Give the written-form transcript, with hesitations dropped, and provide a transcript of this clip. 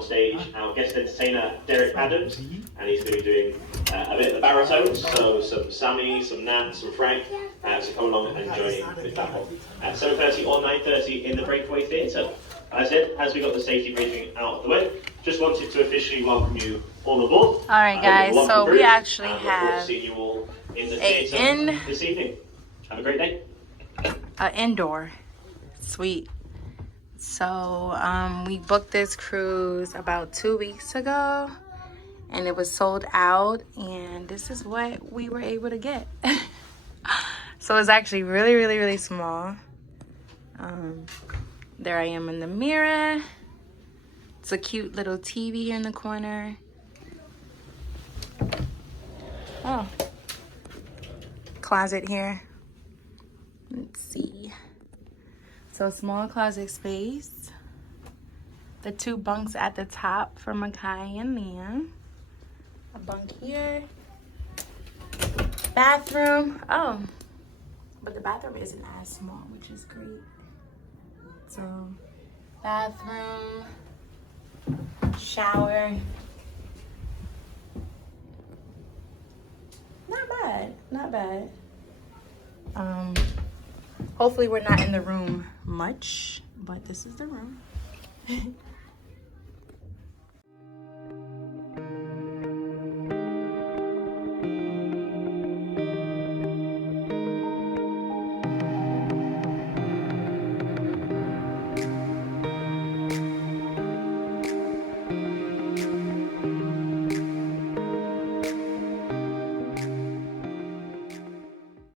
on stage our guest entertainer, Derek Adams, and he's going to be doing a bit of the baritones, so some Sammy, some Nat, some Frank, so come along and join in with that one. At 7:30 or 9:30 in the Breakaway Theatre. As it, as we got the safety briefing out of the way, just wanted to officially welcome you all aboard. All right, guys, so we actually have seeing you all in the a theatre this evening. Have a great day. An indoor suite. So we booked this cruise about 2 weeks ago, and it was sold out, and this is what we were able to get. So it's actually really, really, really small. There I am in the mirror. It's a cute little TV here in the corner. Oh, closet here. Let's see. So small closet space. The 2 bunks at the top for Makai and Liam. A bunk here. Bathroom. Oh, but the bathroom isn't as small, which is great. So, bathroom, shower. Not bad, not bad. Hopefully we're not in the room much, but this is the room.